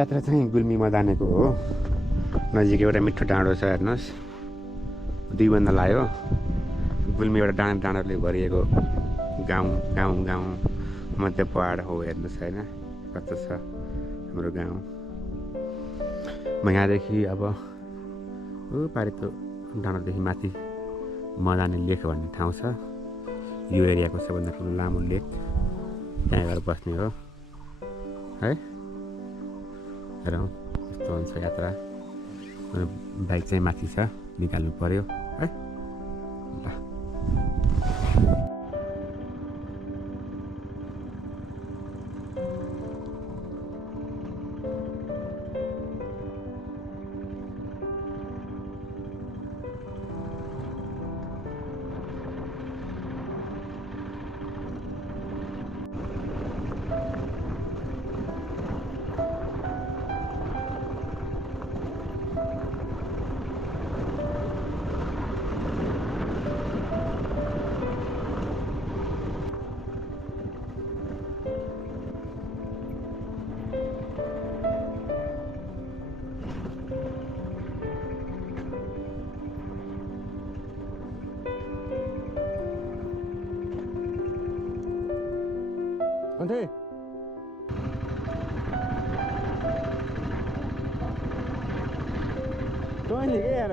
यात्रा चाहिँ गुल्मीमा जानेको हो। नजिक एउटा मिठो डाँडो छ हेर्नुहोस्, 2 बन्दा लाग्यो। गुल्मीबाट डाँडाले भरिएको गाउँ मध्य पहाड हो हेर्नुहोस् होइन, कस्तो छ हाम्रो गाउँ। म यहाँदेखि अब पारिको डाँडादेखि माथि मदाने लेक भन्ने ठाउँ छ। यो एरियाको सबभन्दा ठुलो लामो लेक, त्यहाँ गएर बस्ने हो है। हेरौँ यस्तो हुन्छ यात्रा। बाइक चाहिँ माथि छ, निकाल्नु पर्यो है। ल अन्थे तैँले के यार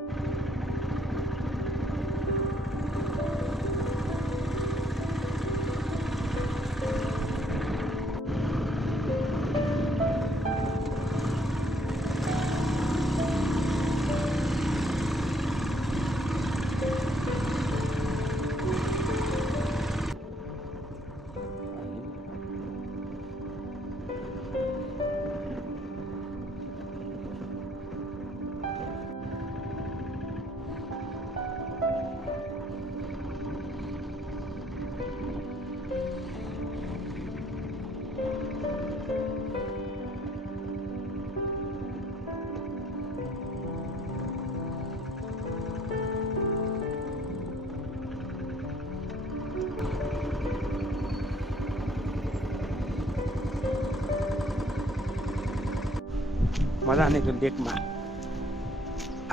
मदानेको लेकमा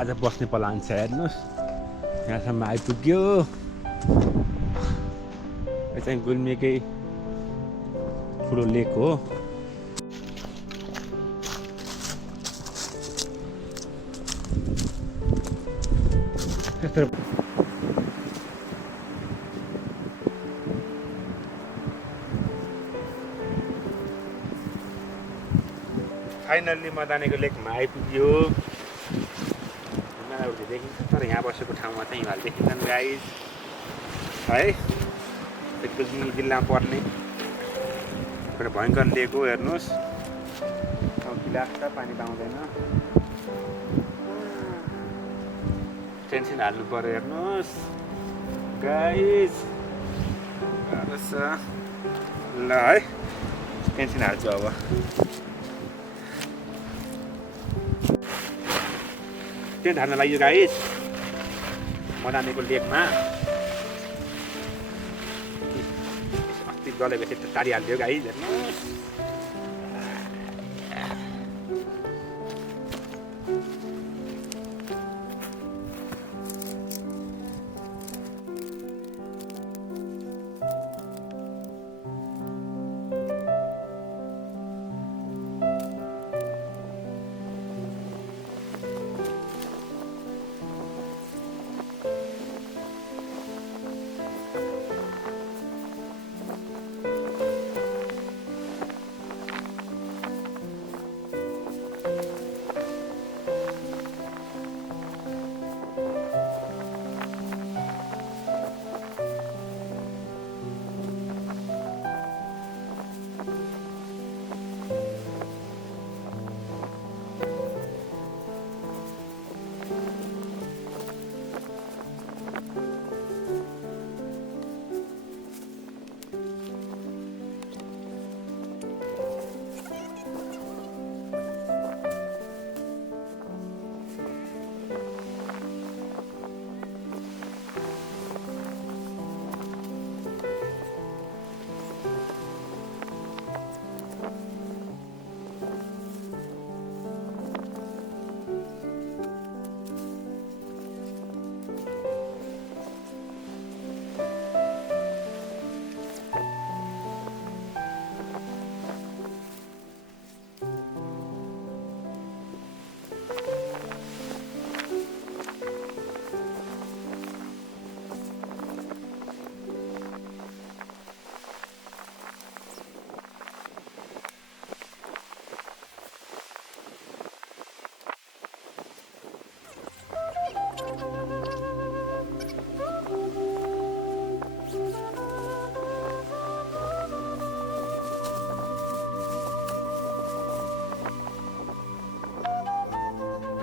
आज बस्ने प्लान छ हेर्नुहोस्। यहाँसम्म आइपुग्यो। यो चाहिँ गुल्मीकै ठुलो लेक हो। फाइनल्ली मदानेको लेकमा आइपुग्यो। हिमालहरू देखिन्छ, तर यहाँ बसेको ठाउँमा चाहिँ हिमाल देखिन्छन् गाइस है। गुल्मी जिल्लामा पर्ने एउटा भयङ्कर लेक हो हेर्नुहोस्। गिलास छ, पानी पाउँदैन। टेन्सन हाल्नु पर्यो हेर्नुहोस् गाइस। ल है, टेन्सन हाल्छु अब। टेन्ट हाल्न लाग्यो गाइस मदानेको लेकमा। अस्ति गलेपछि त तारी हालिदियो गाइस हेर्नुहोस्।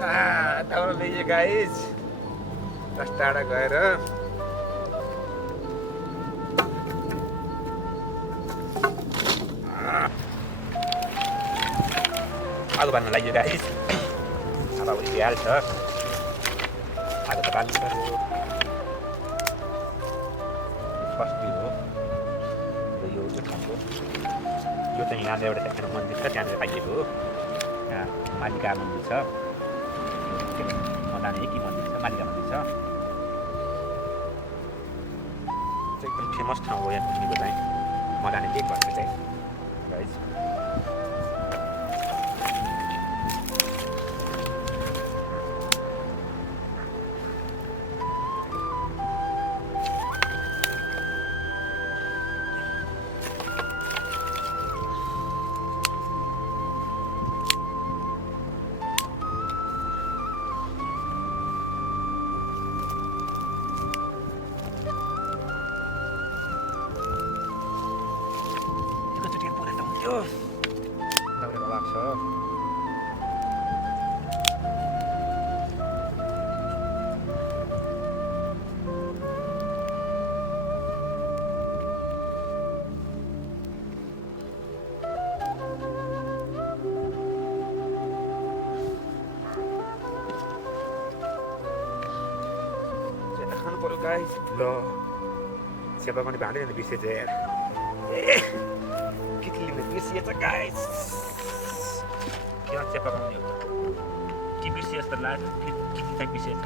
दाउरा ल्याइयो गाइस टाढा गएर आगो बाल्न लाग्यो गाइस अब उठिहाल्छ आगो त बाल्नु पर्यो फर्स्ट भ्यू हो र यो ठाउँको यो चाहिँ यहाँ एउटा सानो मन्दिर छ त्यहाँनिर पाइएको हो यहाँ मालिका मन्दिर छ मदाने कि मन्दिर छ मालिका मन्दिर छ एकदम फेमस ठाउँ हो यहाँ घुम्नेको चाहिँ मदाने लेक भएको चाहिँ गाइस दाउरेको लाग्छ खानु पर्यो गाइस ल सेवा पनि भाँडै बिर्सेछ यार कितलीले बिर्सिएछ गाइस किन सेवा पकाउने हो कि बिर्सिए जस्तो लाग्यो कितली चाहिँ बिर्सिएछ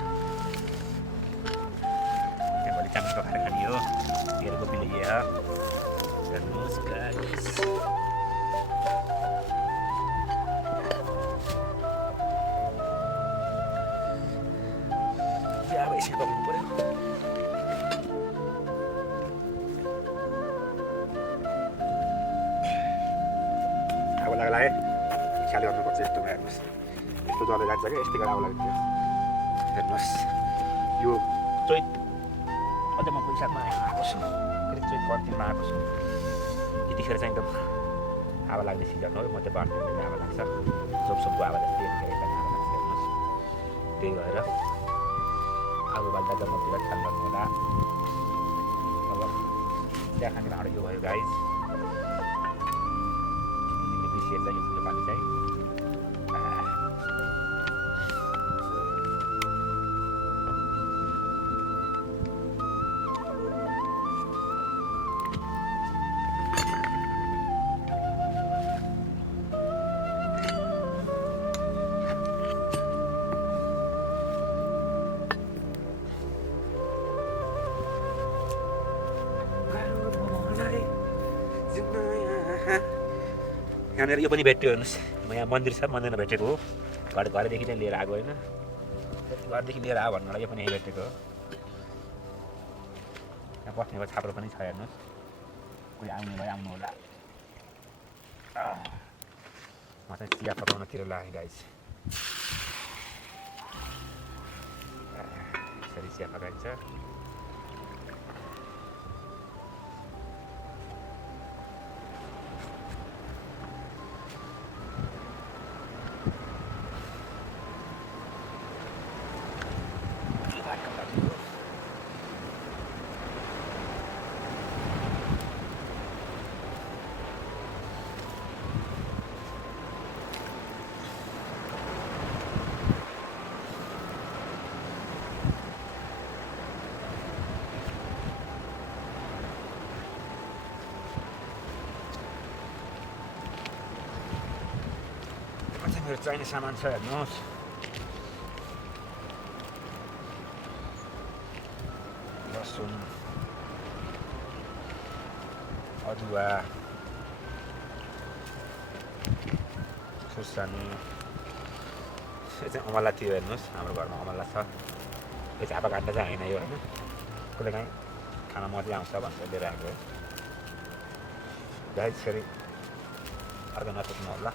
त्यहाँ भोलि चामल पकाएर खाने हो तेरो कोपी ल्याइए हेर्नुहोस् गाइस अब यसरी पकाउनु पर्यो लाग्यो ख्याल गर्नुपर्छ यस्तो हेर्नुहोस् यस्तो जल्दै जान्छ क्या यस्तै गरेर आगो लाग्थ्यो हेर्नुहोस् यो चैत अझ म बैशाखमा आएको छु चैत कतिमा आएको छु यतिखेर चाहिँ एकदम हावा लाग्ने सिजन हो म चाहिँ बाटो हावा लाग्छ सोपसोपको हावा जस्तै यतिखेर एकदम हावा लाग्छ हेर्नुहोस् त्यही भएर आगो बाल्दा जम्मतिर ख्याल गर्नु होला अब चिया खाने भाँडो यो भयो गाइस बिर्सिएछ यो पानी चाहिँ यहाँनिर यो पनि भेट्यो हेर्नुहोस् म यहाँ मन्दिर छ मन्दिरमा भेटेको हो घरदेखि नै लिएर आएको होइन घरदेखि लिएर आयो भन्नुलाई यो पनि यहीँ भेटेको हो यहाँ बस्नेको छाप्रो पनि छ हेर्नुहोस् कोही आउने भए आउनु होला म चाहिँ चिया पकाउनतिर लागेँ गाइस यसरी चिया पकाइन्छ मेरो चाहिने सामान छ हेर्नुहोस् लसुन अदुवा खुर्सानी यो चाहिँ अमला थियो हेर्नुहोस् हाम्रो घरमा अमला छ यो झापा काट्दा चाहिँ होइन यो होइन कसले काहीँ खाना मजा आउँछ भनेर लिएर आएको गाइस फेरि अर्को नसोच्नु होला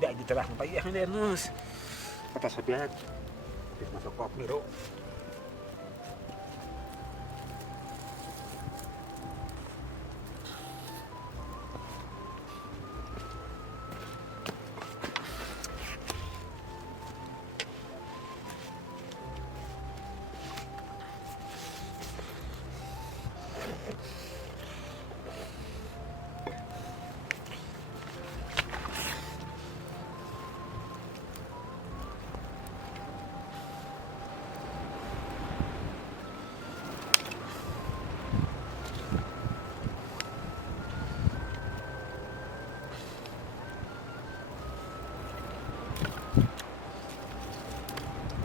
ब्याग त राख्नु पाइहाल्दैन हेर्नुहोस् 50 ब्याग त्यसमा छ कप मेरो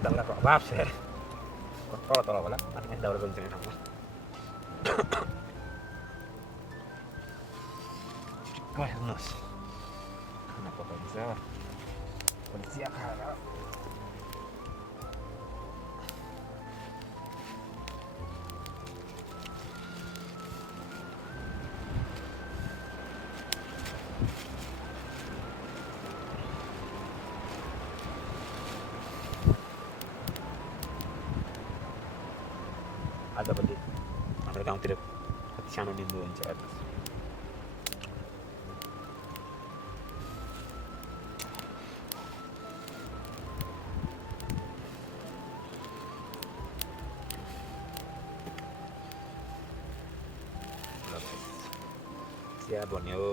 daurah kok maaf sih tolong wala nanti main daurah gonceng sama wah nos kenapa kok bisa polisi akara आज पनि हाम्रो गाउँतिर कति सानो निम्बु हुन्छ हेर्नुहोस् चिया बन्यो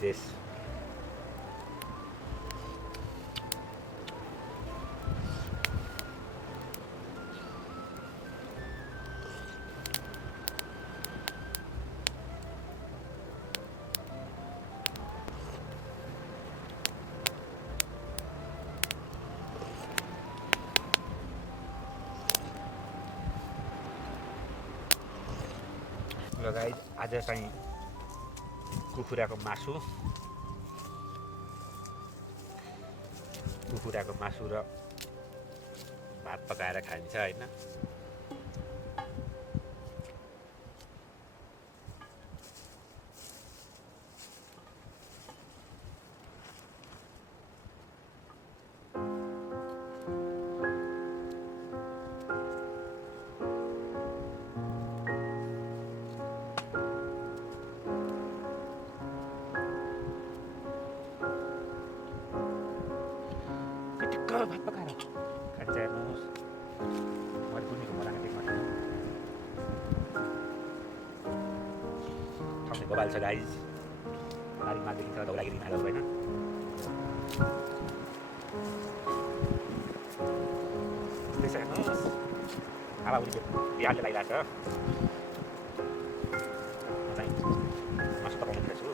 Yes. ल गाइस आज चाहिँ कुखुराको मासु र भात पकाएर खाइन्छ हैन भात पकाएर खान्छ हेर्नुहोस् मैले बुनीको बनाएको देख्न ठाउँले गोबाल छ गाइज बारीमा देखिन्छ दौडागिरी माधव होइन त्यसो हेर्नुहोस् हावा उनीको बिहारले लगाइरहेको छ म चाहिँ मासु पकाउनु दिँदैछु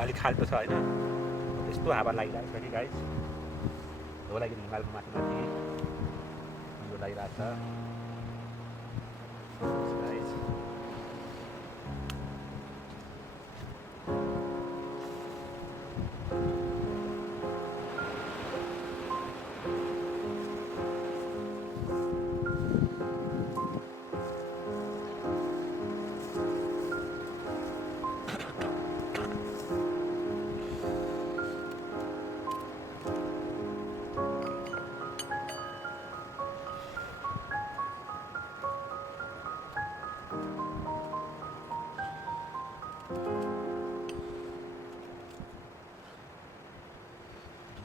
अलिक खाल्टो छ होइन त्यस्तो हावा लागिरहेको छ कि गाइस हो लागि हिमालको माथि माथि यो लागिरहेको छ गाइस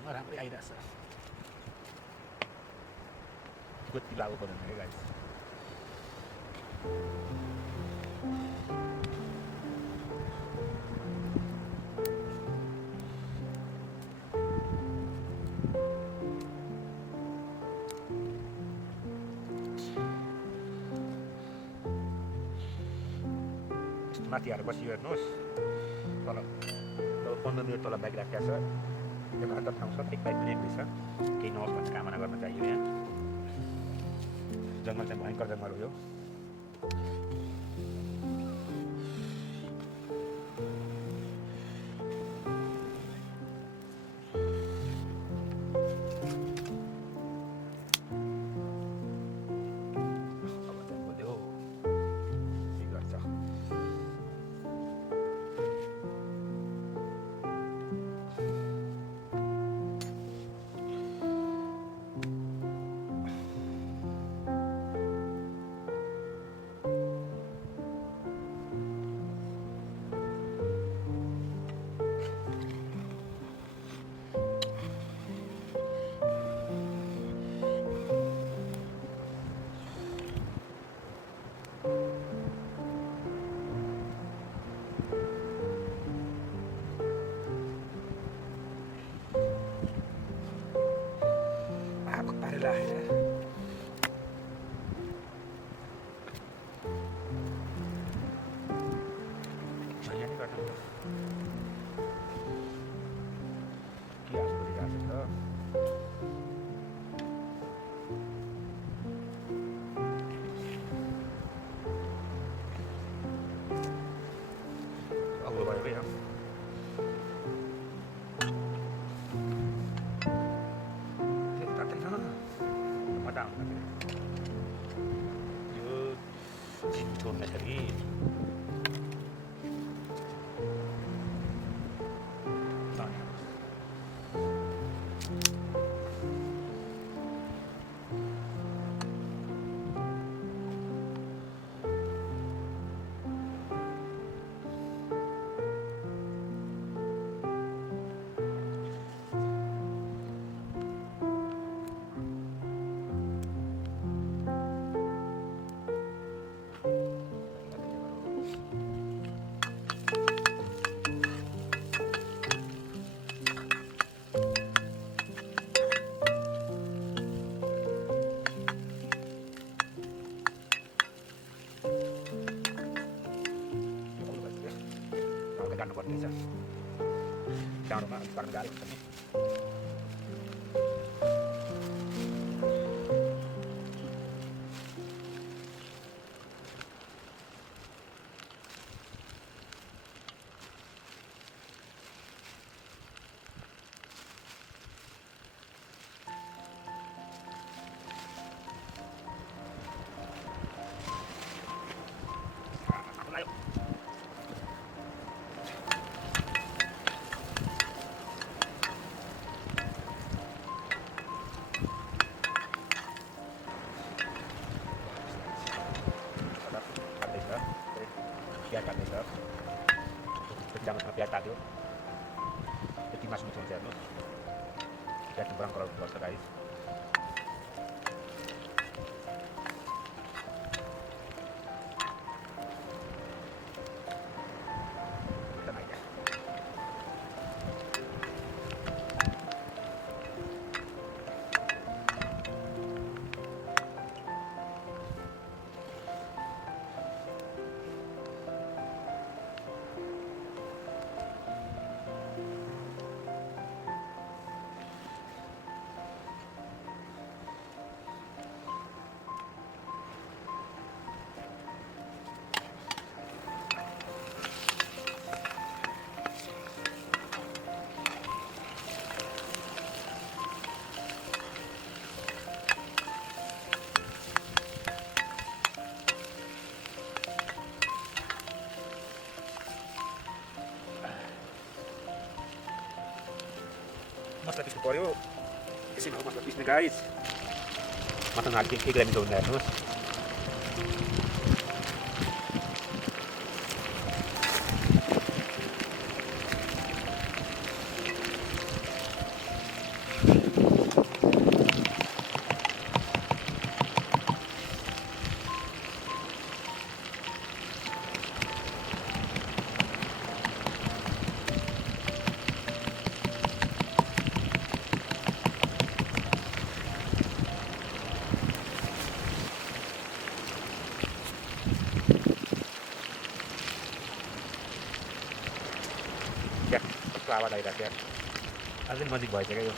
राम्रै आइरहेछ कति लागु पर्दैन है गाइस माथि आएर बसियो हेर्नुहोस् तल 15 मिनट तल बाइक राखेको छ यो अन्त ठाउँ छ एक बाइक पनि एक्लै छ केही नहोस् भन्ने कामना गर्न चाहियो यहाँ जङ्गल चाहिँ भयङ्कर जङ्गल हो यो गर्नुपर्ने छ डाँडोमा पार्न गाह्रो हुन्छ नि प्याज तात्यो यति मासु मिठो हुन्छ हेर्नुहोस् प्याज ब्राउन कलर गर्छ गाइस मसला पिस्नु पर्यो एकछिन मसला पिस्ने गाइस मटन हाल्के एक ग्राम हुन्छ हेर्नुहोस् आवाज आइरहेको थियो अझै नजिक भएछ क्या यो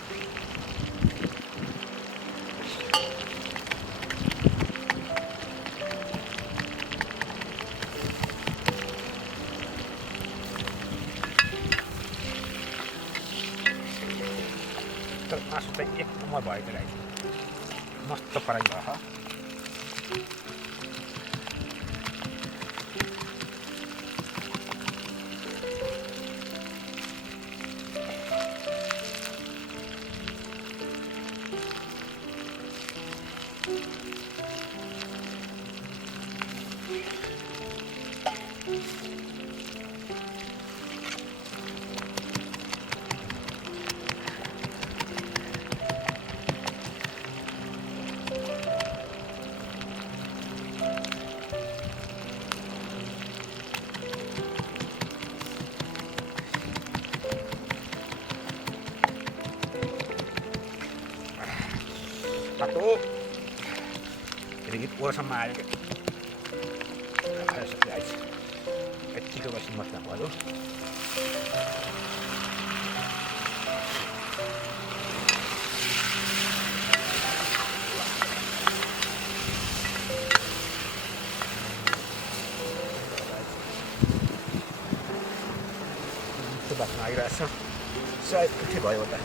तर मासु चाहिँ एक नम्बर भएको गाइस मस्त फ्राई भयो Satu sedikit gua sama aja guys kecil ke masih mas apa tuh coba air rasa saya kecil banget dah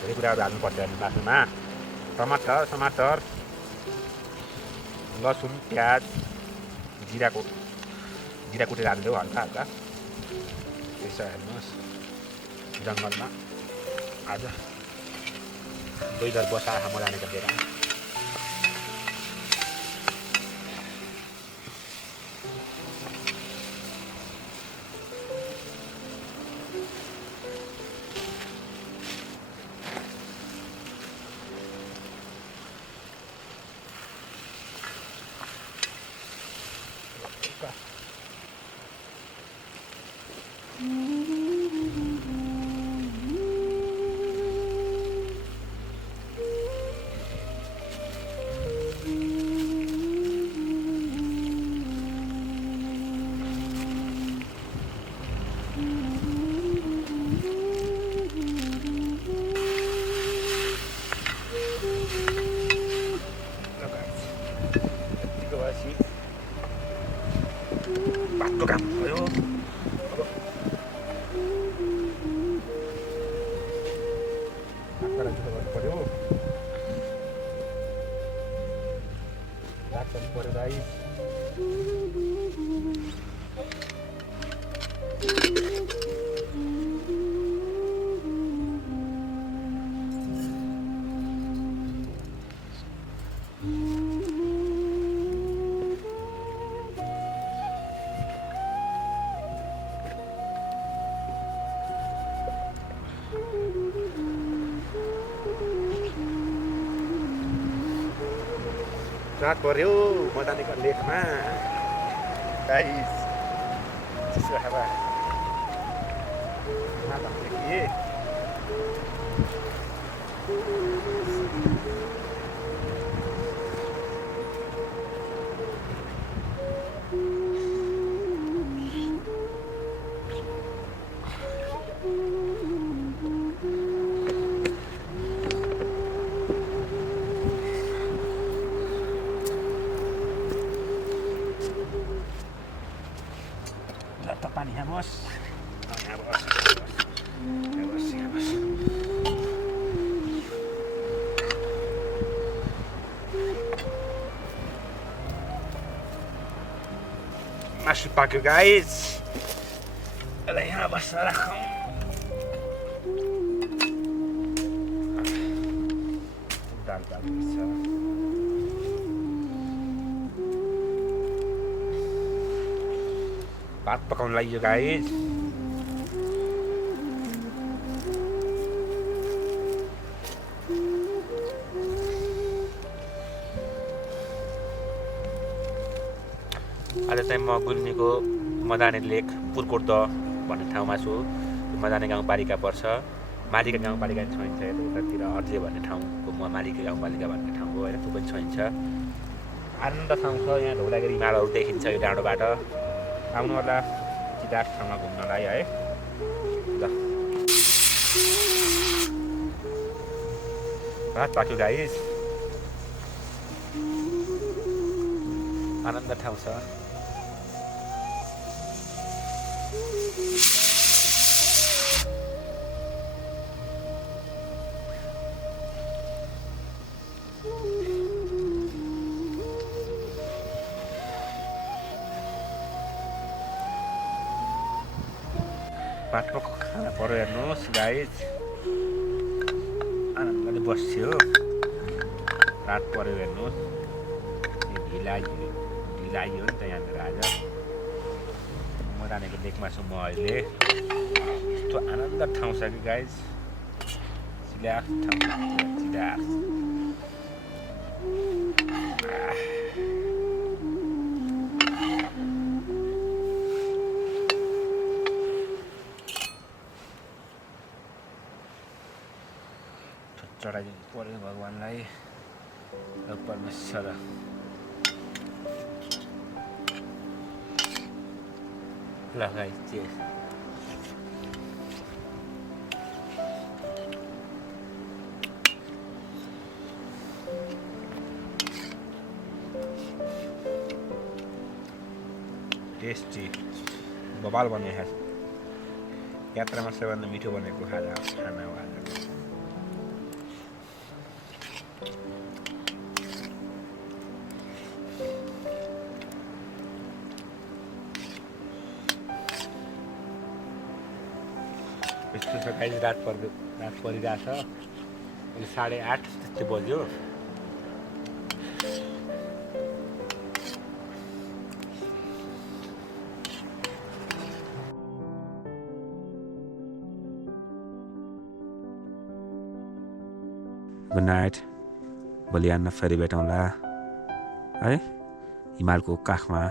Jadi kudaहरू हाल्नुपर्छ अनि मासुमा टमाटर लसुन प्याज जिरा कुटेर हाल्दै हल्का हल्का यसो हेर्नुहोस् जङ्गलमा आज दुई घर बसाएर म जाने गरेर Batuk kan, ayo. Sekarang kita batuk pada yuk. Batuk pada guys. रात पर्यो मदानीको लेखमा गाइस चिसो हावा के Pani ya bos. Ya bos. Ya bos, ya bos. Masih pagi guys. Ada yang bos rakam. Dan bisa. भात पकाउन लागि यो गाइस आज चाहिँ म गुल्मीको मदाने लेक पुर्कोट भन्ने ठाउँमा छु। मदाने गाउँपालिका पर्छ मालिका गाउँपालिका पनि छोइन्छ यतातिर अर्जे भन्ने ठाउँको मालिका गाउँपालिका भन्ने ठाउँ हो होइन त्यो पनि छोइन्छ आनन्द ठाउँ छ यहाँ धौलागिरी हिमालहरू देखिन्छ यो डाँडोबाट आउनु होला चिदास ठाउँमा घुम्नलाई है ल रात पाक्यो गाइस आनन्द ठाउँ छ बाटोमा खाना पऱ्यो हेर्नुहोस् गाइस आनन्दले बस्यो रात पऱ्यो हेर्नुहोस् ढिलाइयो नि त यहाँनिर आज म जानेको लेकमा छु म अहिले यस्तो आनन्द ठाउँ छ कि गाइस चिलास ठाउँ चिलास चढाइदिनु पर्यो भगवान्लाई परमेश्वर ल गाइस चेस टेस्टी बबाल बन्ने यात्रामा सबैभन्दा मिठो बनेको खाना हो आज यस्तो छ गाइस रात परिरहेछ अहिले 8:30 त्यस्तै बज्यो गुड नाइट भोलि बिहान फेरि भेटौँला है हिमालको काखमा